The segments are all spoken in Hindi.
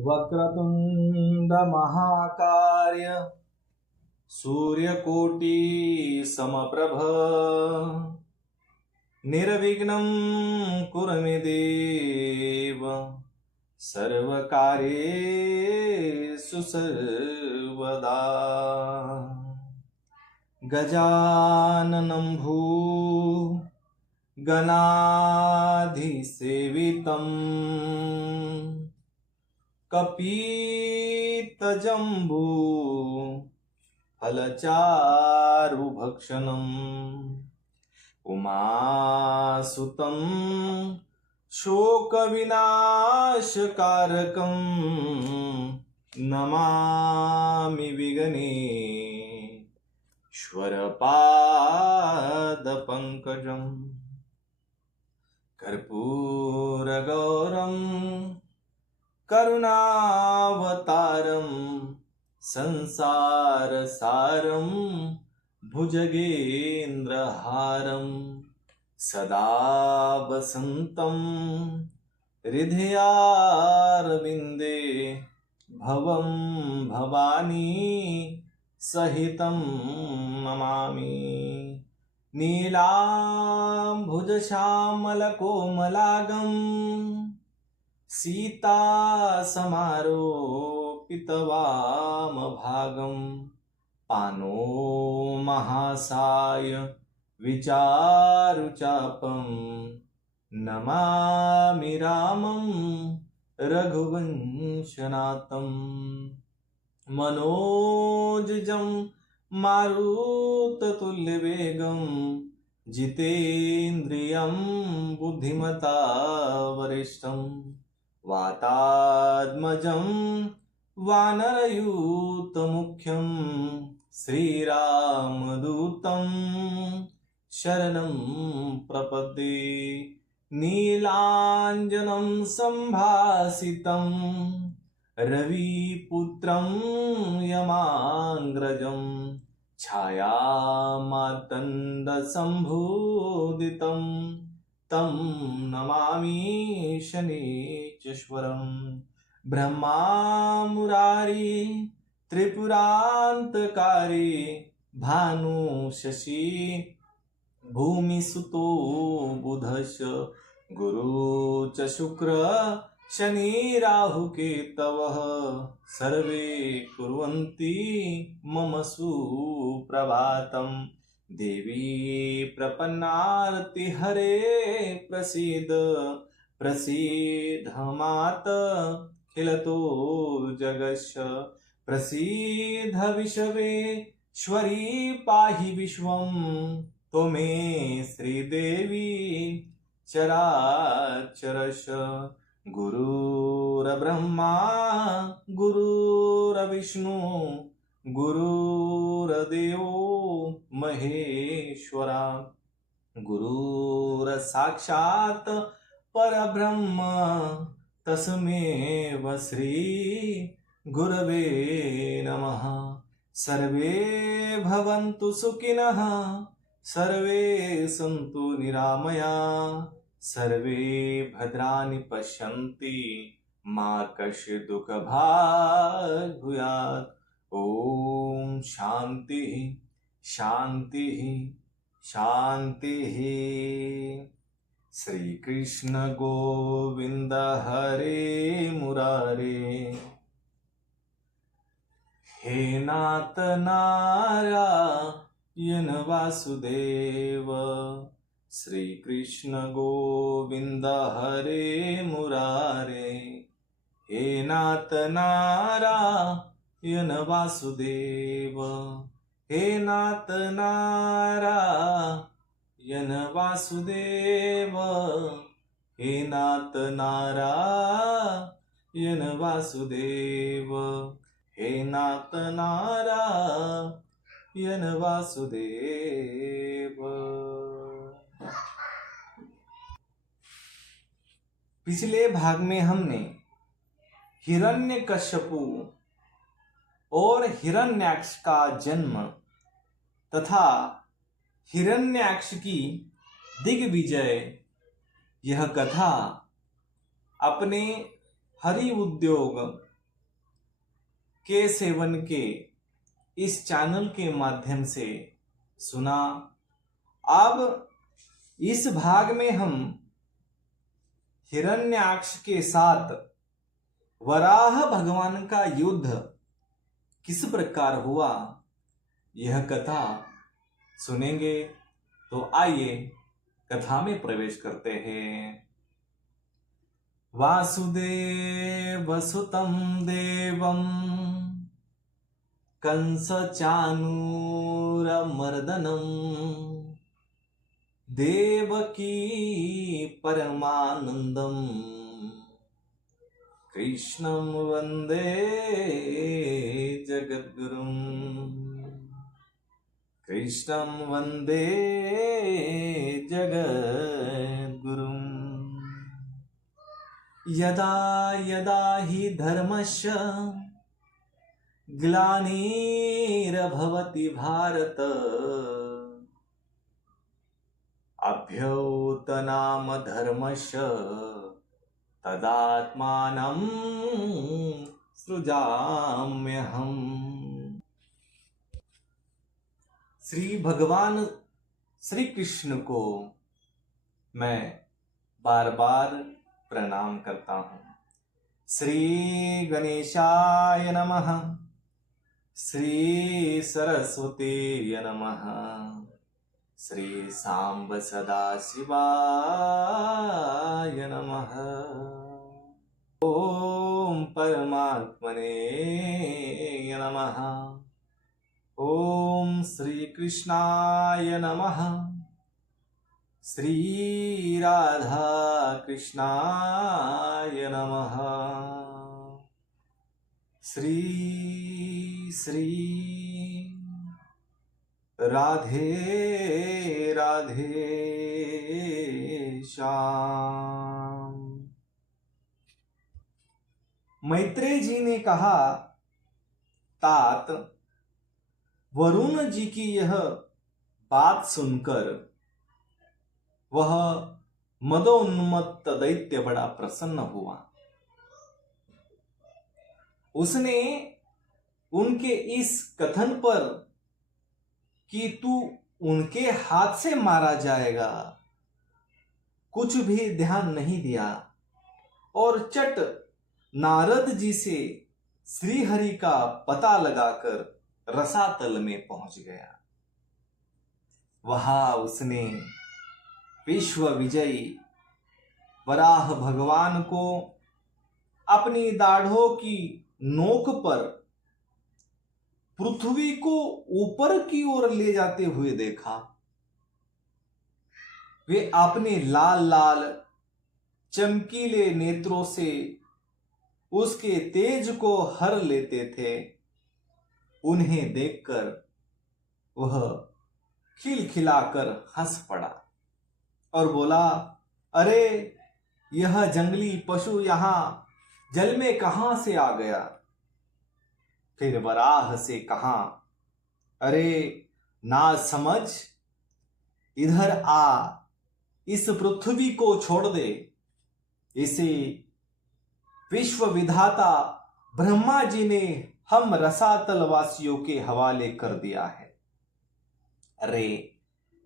वक्रतुंड महाकाय सूर्यकोटि समप्रभ निर्विघ्नं कुरु मे देव सर्वकार्येषु सर्वदा। गजाननं भूगणाधिसेवितं कपितजम्बू फलचारुभक्षणम् उमासुतं शोकविनाशकारकं नमामि विघ्नेश्वरपादपङ्कजम्। कर्पूरगौरं करुणावतारं संसारसारं भुजगेन्द्रहारं सदा वसन्तं हृदयारविन्दे भवं भवानी सहितं नमामि। नीलाम्भुजश्यामलकोमलांगं सीतासमारोपितवामभागं पानो महासाय विचारुचापं नमामि रामं रघुवंशनाथं। मनोजं मारुततुल्यवेगं जितेन्द्रियं बुद्धिमता वरिष्ठं वातात्मजं वानरयूथमुख्यं श्रीरामदूतं शरणं प्रपद्ये। नीलाञ्जनं सम्भासितं रविपुत्रं यमाग्रजं छायामार्तण्डसम्भूदितं तं नमामि शनीचेश्वरं। ब्रह्मा मुरारी त्रिपुरान्तकारी भानुशशी भूमिसुतो बुधश्च गुरु च शुक्र शनि राहु केतवः सर्वे कुर्वन्ति मम सुप्रभातं। देवी प्रपन्नार्ति हरे प्रसीद प्रसीद माता खिलतो जगस्य प्रसीद विश्वेश्वरी पाहि विश्वं त्वमेव श्रीदेवी चराचरश। गुरुर्ब्रह्मा गुरुर्विष्णु गुरुर्देवो महेश्वरा गुरुर्साक्षात् परब्रह्म तस्मै श्री गुरवे नमः। सर्वे भवन्तु सुखिनः सर्वे सन्तु निरामया सर्वे भद्राणि पश्यन्ति मा कश्चित् दुःखभाग् भूयात्। ओम शांति शांति शांति। श्री कृष्ण गोविंद हरे मुरारे हे नाथ नारायण वासुदेव। श्री कृष्ण गोविंद हरे मुरारे हे नाथ नारायण वासुदेव। हे नाथ नारायण वासुदेव। हे नाथ नारायण वासुदेव। हे नाथ नारायण वासुदेव। पिछले भाग में हमने हिरण्यकश्यपु और हिरण्याक्ष का जन्म तथा हिरण्याक्ष की दिग्विजय यह कथा अपने हरि उद्योग के सेवन के इस चैनल के माध्यम से सुना। अब इस भाग में हम हिरण्याक्ष के साथ वराह भगवान का युद्ध किस प्रकार हुआ यह कथा सुनेंगे। तो आइए कथा में प्रवेश करते हैं। वासुदेव सुतं देवं कंस चाणूरमर्दनं देवकी परमानंदं कृष्णं वंदे जगद्गुरुं। कृष्णं वंदे जगद्गुरुं। यदा यदा हि धर्मस्य ग्लानिर्भवति भारत अभ्युत्थानं धर्मस्य तदात्मानं सृजाम्यहम्। श्री भगवान श्री कृष्ण को मैं बार बार प्रणाम करता हूँ। श्री गणेशाय नमः, श्री सरस्वती नमः, श्री सांब सदाशिवाय नमः। ओम परमात्मने नमः। ओम श्री कृष्णाय नमः। श्री राधा कृष्णाय नमः। श्री श्री राधे राधे श्याम। मैत्रेय जी ने कहा, तात वरुण जी की यह बात सुनकर वह मदोन्मत्त दैत्य बड़ा प्रसन्न हुआ। उसने उनके इस कथन पर कि तू उनके हाथ से मारा जाएगा कुछ भी ध्यान नहीं दिया और चट नारद जी से श्रीहरि का पता लगाकर रसातल में पहुंच गया। वहां उसने विश्व विजयी वराह भगवान को अपनी दाढ़ों की नोक पर पृथ्वी को ऊपर की ओर ले जाते हुए देखा। वे अपने लाल लाल चमकीले नेत्रों से उसके तेज को हर लेते थे। उन्हें देखकर वह खिलखिलाकर हंस पड़ा और बोला, अरे यह जंगली पशु यहां जल में कहां से आ गया। फिर वराह से कहा, अरे ना समझ, इधर आ, इस पृथ्वी को छोड़ दे। इसे विश्व विधाता ब्रह्मा जी ने हम रसातल वासियों के हवाले कर दिया है। अरे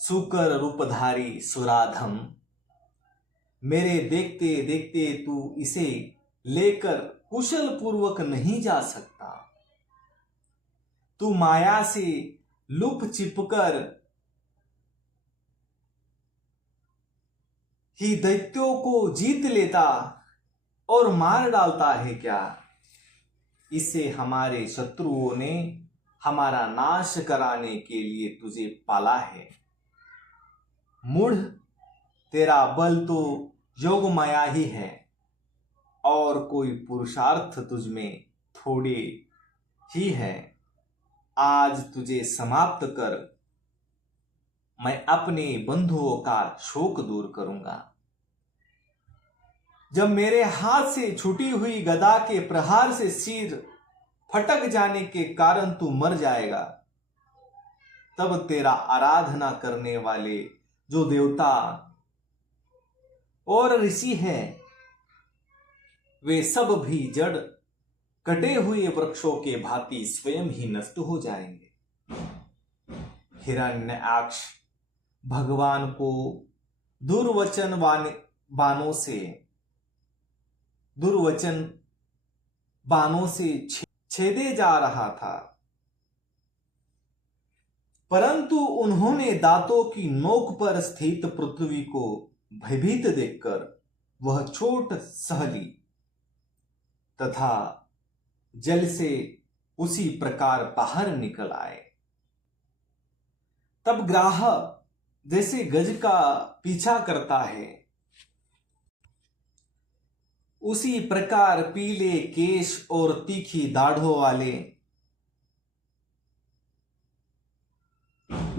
सुकर रूपधारी सुराधम, मेरे देखते देखते तू इसे लेकर कुशल पूर्वक नहीं जा सकता। तू माया से लुप चिपकर ही दैत्यों को जीत लेता और मार डालता है क्या? इससे हमारे शत्रुओं ने हमारा नाश कराने के लिए तुझे पाला है। मूढ़, तेरा बल तो योग माया ही है और कोई पुरुषार्थ तुझ में थोड़े ही है। आज तुझे समाप्त कर मैं अपने बंधुओं का शोक दूर करूंगा। जब मेरे हाथ से छूटी हुई गदा के प्रहार से सिर फटक जाने के कारण तू मर जाएगा, तब तेरा आराधना करने वाले जो देवता और ऋषि हैं वे सब भी जड़ कटे हुए वृक्षों के भांति स्वयं ही नष्ट हो जाएंगे। हिरण्याक्ष भगवान को दुर्वचन बाणों से छेदे जा रहा था, परंतु उन्होंने दांतों की नोक पर स्थित पृथ्वी को भयभीत देखकर वह चोट सह ली तथा जल से उसी प्रकार बाहर निकल आए। तब ग्राह जैसे गज का पीछा करता है, उसी प्रकार पीले केश और तीखी दाढ़ों वाले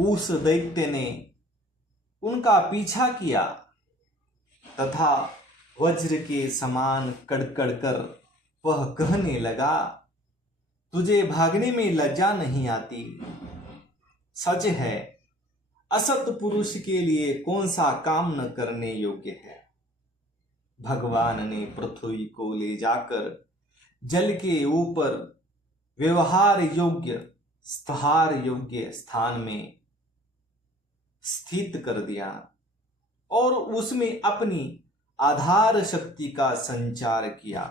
उस दैत्य ने उनका पीछा किया तथा वज्र के समान कड़कड़ कर वह कहने लगा, तुझे भागने में लज्जा नहीं आती? सच है, असत पुरुष के लिए कौन सा काम न करने योग्य है। भगवान ने पृथ्वी को ले जाकर जल के ऊपर व्यवहार योग्य स्थार योग्य स्थान में स्थित कर दिया और उसमें अपनी आधार शक्ति का संचार किया।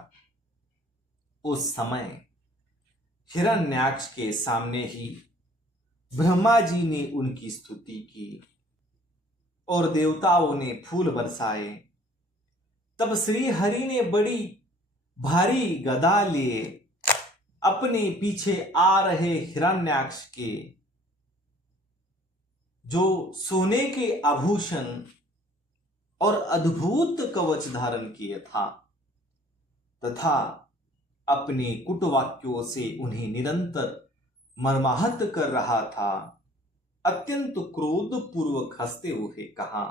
उस समय हिरण्याक्ष के सामने ही ब्रह्मा जी ने उनकी स्तुति की और देवताओं ने फूल बरसाए। तब श्री हरि ने बड़ी भारी गदा लिए अपने पीछे आ रहे हिरण्याक्ष के जो सोने के आभूषण और अद्भुत कवच धारण किए था तथा अपने कुटवाक्यों से उन्हें निरंतर मर्माहत कर रहा था, अत्यंत क्रोध पूर्वक हंसते हुए कहा।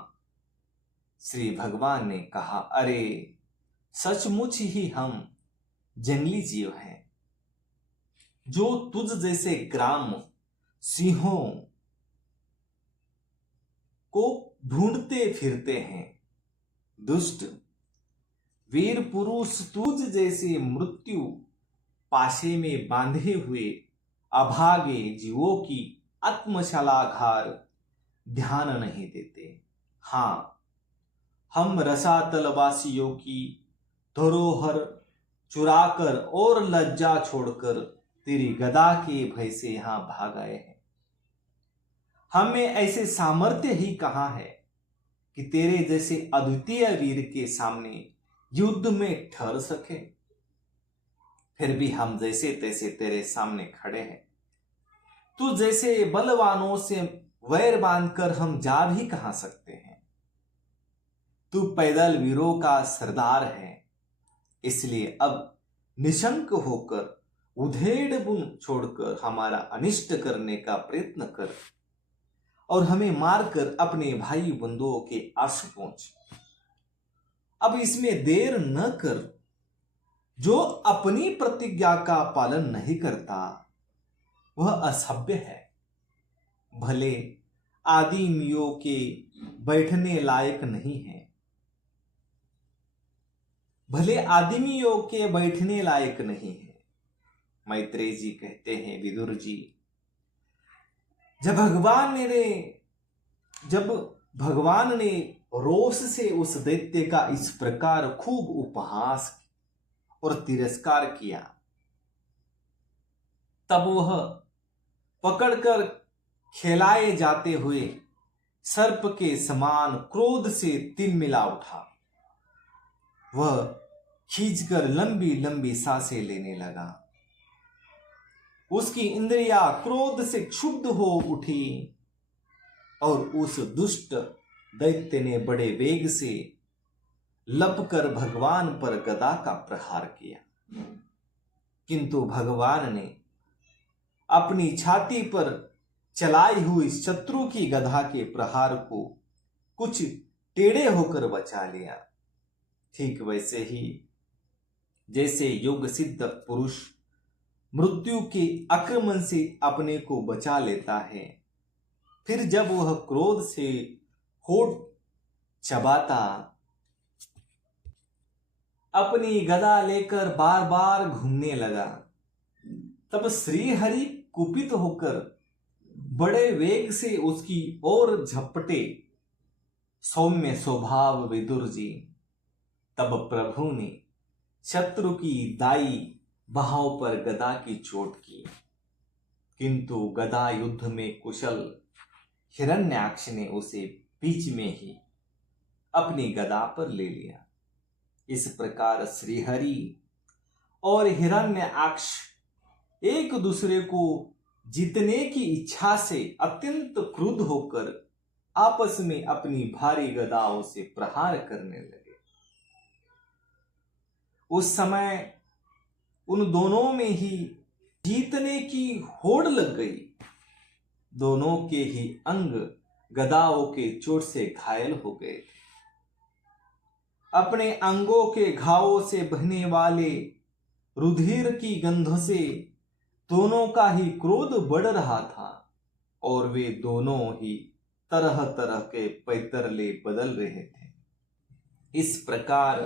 श्री भगवान ने कहा, अरे सचमुच ही हम जंगली जीव हैं जो तुझ जैसे ग्राम सिंहों को ढूंढते फिरते हैं। दुष्ट वीर पुरुष तुझ जैसे मृत्यु पाशे में बांधे हुए अभागे जीवों की आत्मशलाघार ध्यान नहीं देते। हां, हम रसातलवासियों की धरोहर चुराकर और लज्जा छोड़कर तेरी गदा के भय से यहां भाग आए हैं। हमें ऐसे सामर्थ्य ही कहां है कि तेरे जैसे अद्वितीय वीर के सामने युद्ध में ठहर सके। फिर भी हम जैसे तैसे तेरे सामने खड़े हैं। तू जैसे बलवानों से वैर बांधकर हम जा भी कहां सकते हैं। तू पैदल वीरों का सरदार है, इसलिए अब निशंक होकर उधेड़ बुन छोड़कर हमारा अनिष्ट करने का प्रयत्न कर और हमें मारकर अपने भाई बंधुओं के आश पहुंच। अब इसमें देर न कर। जो अपनी प्रतिज्ञा का पालन नहीं करता वह असभ्य है। भले आदिमियों के बैठने लायक नहीं है, भले आदमियों के बैठने लायक नहीं है। मैत्रेय जी कहते हैं, विदुर जी, जब भगवान ने रोष से उस दैत्य का इस प्रकार खूब उपहास और तिरस्कार किया, तब वह पकड़कर खेलाए जाते हुए सर्प के समान क्रोध से तिलमिला उठा। वह खींचकर लंबी लंबी सांसें लेने लगा। उसकी इंद्रियां क्रोध से क्षुब्ध हो उठी और उस दुष्ट दैत्य ने बड़े वेग से लपकर भगवान पर गदा का प्रहार किया, किंतु भगवान ने अपनी छाती पर चलाई हुई शत्रु की गदा के प्रहार को कुछ टेढ़े होकर बचा लिया। ठीक वैसे ही जैसे योग सिद्ध पुरुष मृत्यु के आक्रमण से अपने को बचा लेता है, फिर जब वह क्रोध से होठ चबाता अपनी गदा लेकर बार बार घूमने लगा। तब श्रीहरि कुपित होकर बड़े वेग से उसकी ओर झपटे। सौम्य स्वभाव विदुर जी, तब प्रभु ने शत्रु की दाई बहाव पर गदा की चोट की, किंतु गदा युद्ध में कुशल हिरण्याक्ष ने उसे बीच में ही अपनी गदा पर ले लिया। इस प्रकार श्रीहरि और हिरण्याक्ष एक दूसरे को जीतने की इच्छा से अत्यंत क्रुद्ध होकर आपस में अपनी भारी गदाओं से प्रहार करने लगे। उस समय उन दोनों में ही जीतने की होड़ लग गई। दोनों के ही अंग गदाओं के चोट से घायल हो गए थे। अपने अंगों के घावों से बहने वाले रुधिर की गंध से दोनों का ही क्रोध बढ़ रहा था और वे दोनों ही तरह तरह के पैतरले बदल रहे थे। इस प्रकार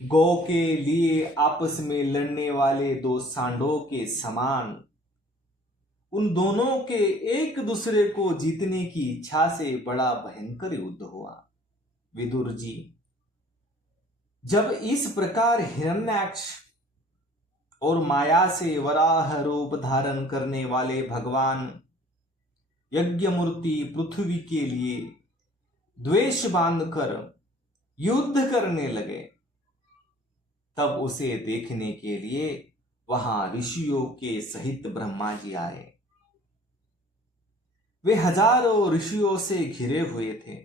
गौ के लिए आपस में लड़ने वाले दो सांडों के समान उन दोनों के एक दूसरे को जीतने की इच्छा से बड़ा भयंकर युद्ध हुआ। विदुर जी, जब इस प्रकार हिरण्याक्ष और माया से वराह रूप धारण करने वाले भगवान यज्ञमूर्ति पृथ्वी के लिए द्वेष बांधकर युद्ध करने लगे, तब उसे देखने के लिए वहां ऋषियों के सहित ब्रह्मा जी आए। वे हजारों ऋषियों से घिरे हुए थे।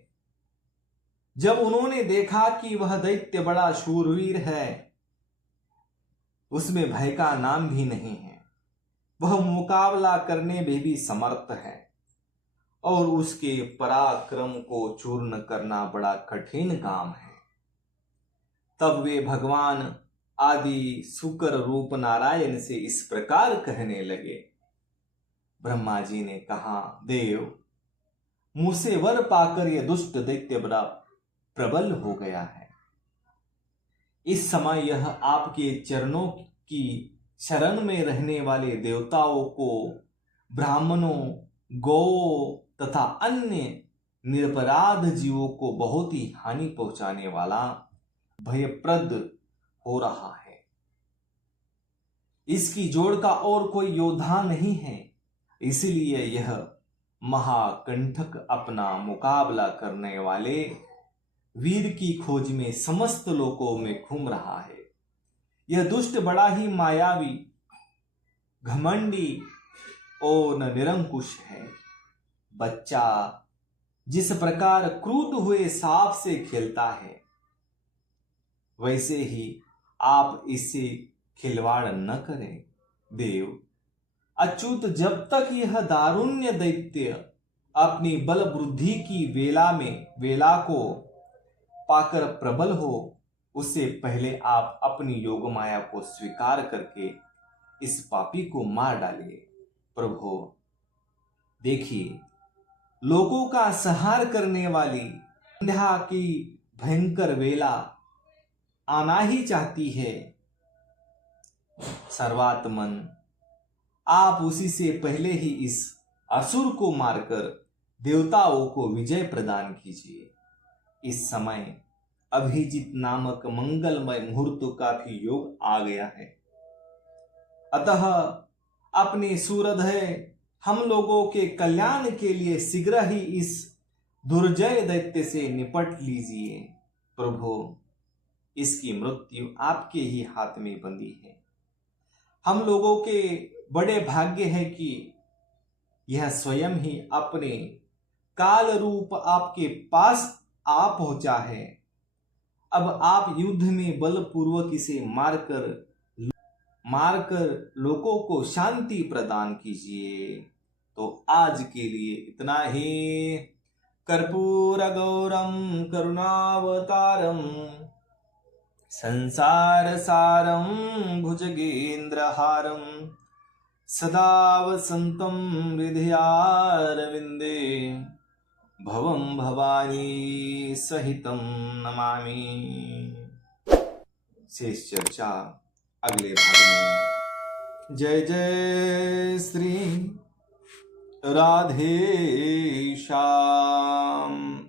जब उन्होंने देखा कि वह दैत्य बड़ा शूरवीर है, उसमें भय का नाम भी नहीं है, वह मुकाबला करने में भी समर्थ है और उसके पराक्रम को चूर्ण करना बड़ा कठिन काम है, तब वे भगवान आदि शुक्र रूप नारायण से इस प्रकार कहने लगे। ब्रह्मा जी ने कहा, देव, मुझसे वर पाकर यह दुष्ट दैत्य बड़ा प्रबल हो गया है। इस समय यह आपके चरणों की शरण में रहने वाले देवताओं को, ब्राह्मणों, गौ तथा अन्य निरपराध जीवों को बहुत ही हानि पहुंचाने वाला भयप्रद हो रहा है। इसकी जोड़ का और कोई योद्धा नहीं है, इसलिए यह महाकंटक अपना मुकाबला करने वाले वीर की खोज में समस्त लोकों में घूम रहा है। यह दुष्ट बड़ा ही मायावी, घमंडी और निरंकुश है। बच्चा जिस प्रकार क्रुद्ध हुए सांप से खेलता है, वैसे ही आप इससे खिलवाड़ न करें। देव, अच्युत, जब तक यह दारुण्य दैत्य अपनी बल वृद्धि की वेला को पाकर प्रबल हो, उससे पहले आप अपनी योग माया को स्वीकार करके इस पापी को मार डालिए। प्रभु, देखिए, लोगों का संहार करने वाली संध्या की भयंकर वेला आना ही चाहती है। सर्वात्मन, आप उसी से पहले ही इस असुर को मारकर देवताओं को विजय प्रदान कीजिए। इस समय अभिजीत नामक मंगलमय मुहूर्त का भी योग आ गया है, अतः अपने सूरधय हम लोगों के कल्याण के लिए शीघ्र ही इस दुर्जय दैत्य से निपट लीजिए। प्रभु, इसकी मृत्यु आपके ही हाथ में बंधी है। हम लोगों के बड़े भाग्य है कि यह स्वयं ही अपने काल रूप आपके पास आ पहुंचा है। अब आप युद्ध में बलपूर्वक इसे मारकर लोगों को शांति प्रदान कीजिए। तो आज के लिए इतना ही। कर्पूर गौरम करुणावतारम संसार सारम भुजगेन्द्रहारम सदा वसंतम हृदयारविंदे भवं भवानी सहितं नमामि। शेष चर्चा अगले भाग में। जय जय श्री राधे श्याम।